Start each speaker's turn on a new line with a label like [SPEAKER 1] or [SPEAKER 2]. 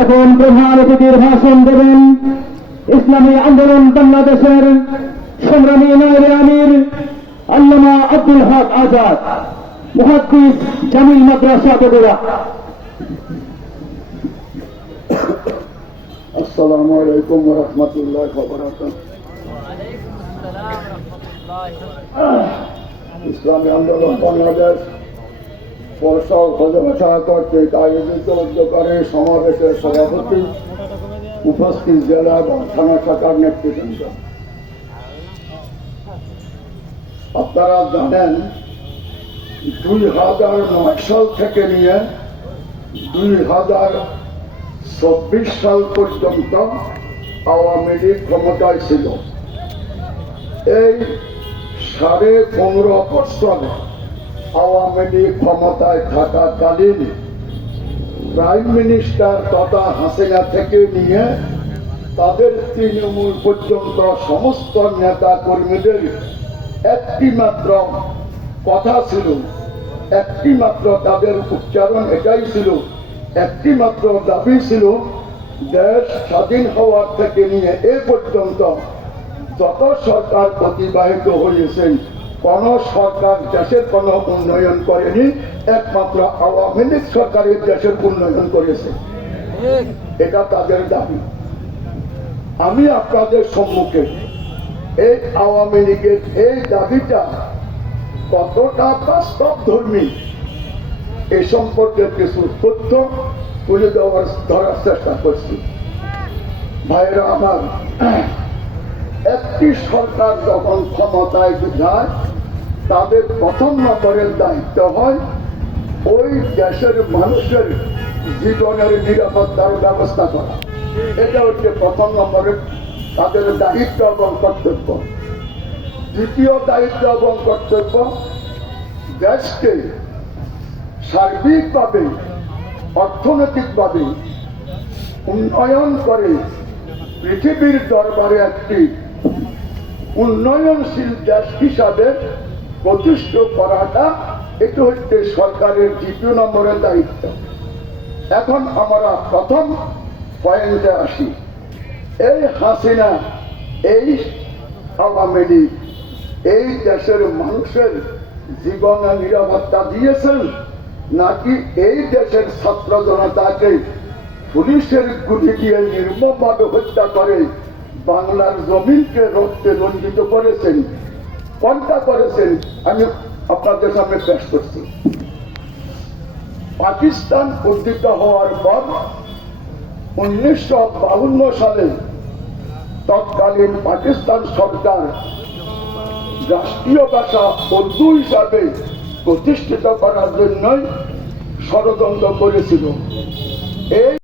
[SPEAKER 1] এখন প্রধান অতিথির ভাষণ দেবেন ইসলামী আন্দোলন বাংলাদেশের সংগ্রামী নায়েবে আমির আল্লামা আব্দুল হক আজাদ মুহাদ্দিস জামিল মাদ্রাসা বগুড়া।
[SPEAKER 2] আসসালামু আলাইকুম রহমতুল্লাহ ইসলামী আন্দোলন বাংলাদেশ পরশা উপজেলা কর্তৃক আয়োজিত উদ্যোগকারী সমাবেশের সভাপতি উপস্থিত জেলা এবং থানা শাখার নেতৃবৃন্দ। আপনারা জানেন, দুই হাজার নয় থেকে নিয়ে দুই হাজার চব্বিশ সাল পর্যন্ত আওয়ামী লীগ ক্ষমতায় ছিল। এই সাড়ে পনেরো বছর আওয়ামী লীগ ক্ষমতায় থাকাকালীন প্রাইম মিনিস্টার তথা হাসিনা থেকে নিয়ে তাদের তৃণমূল পর্যন্ত সমস্ত নেতা কর্মীদের একটি মাত্র কথা ছিল একটি মাত্র তাদের উচ্চারণ এটাই ছিল একটি মাত্র দাবি ছিল, দেশ স্বাধীন হওয়ার থেকে নিয়ে এ পর্যন্ত যত সরকার অতিবাহিত হয়েছেন কোন সরকার দেশের কোন উন্নয়ন করেনি, একমাত্র আওয়ামী লীগ সরকারের দেশের উন্নয়ন করেছে। এটা তাদের দাবি। আমি আপনাদের সম্মুখে এই আওয়ামী লীগের এই দাবিটা কতটা বাস্তব ধর্মী এ সম্পর্কে কিছু তথ্য তুলে দেওয়ার ধরার চেষ্টা করছি। ভাইরা আমার, একটি সরকার যখন ক্ষমতায় যায় তাদের প্রথম নম্বরের দায়িত্ব হয় ওই দেশের মানুষের জীবনের নিরাপত্তার ব্যবস্থা করা। এটা হচ্ছে প্রথম নম্বরের তাদের দায়িত্ব এবং কর্তব্য। দ্বিতীয় দায়িত্ব এবং কর্তব্য, দেশকে সার্বিকভাবে, অর্থনৈতিকভাবে উন্নয়ন করে পৃথিবীর দরবারে একটি উন্নয়নশীল দেশ হিসাবে প্রতিষ্ঠা করাটা এটা হচ্ছে সরকারের দ্বিতীয় নম্বরের দায়িত্ব। এখন আমরা প্রথম পয়েন্টে আসি। এই হাসিনা, এই আওয়ামী লীগ, এই দেশের মানুষের জীবনে নিরাপত্তা দিয়েছেন নাকি এই দেশের ছাত্র জনতাকে পুলিশের গুলি দিয়ে নির্মমভাবে হত্যা করে বাংলার জমিনকে রক্তে রঞ্জিত করেছেন? কোনটা করেছেন আমি আপনাদের সামনে পেশ করছি। পাকিস্তান উদ্দিত হওয়ার পর উনিশশো সালে তৎকালীন পাকিস্তান সরকার রাষ্ট্রীয় ভাষা উর্দু হিসাবে প্রতিষ্ঠিত করার জন্যই ষড়যন্ত্র করেছিল। এই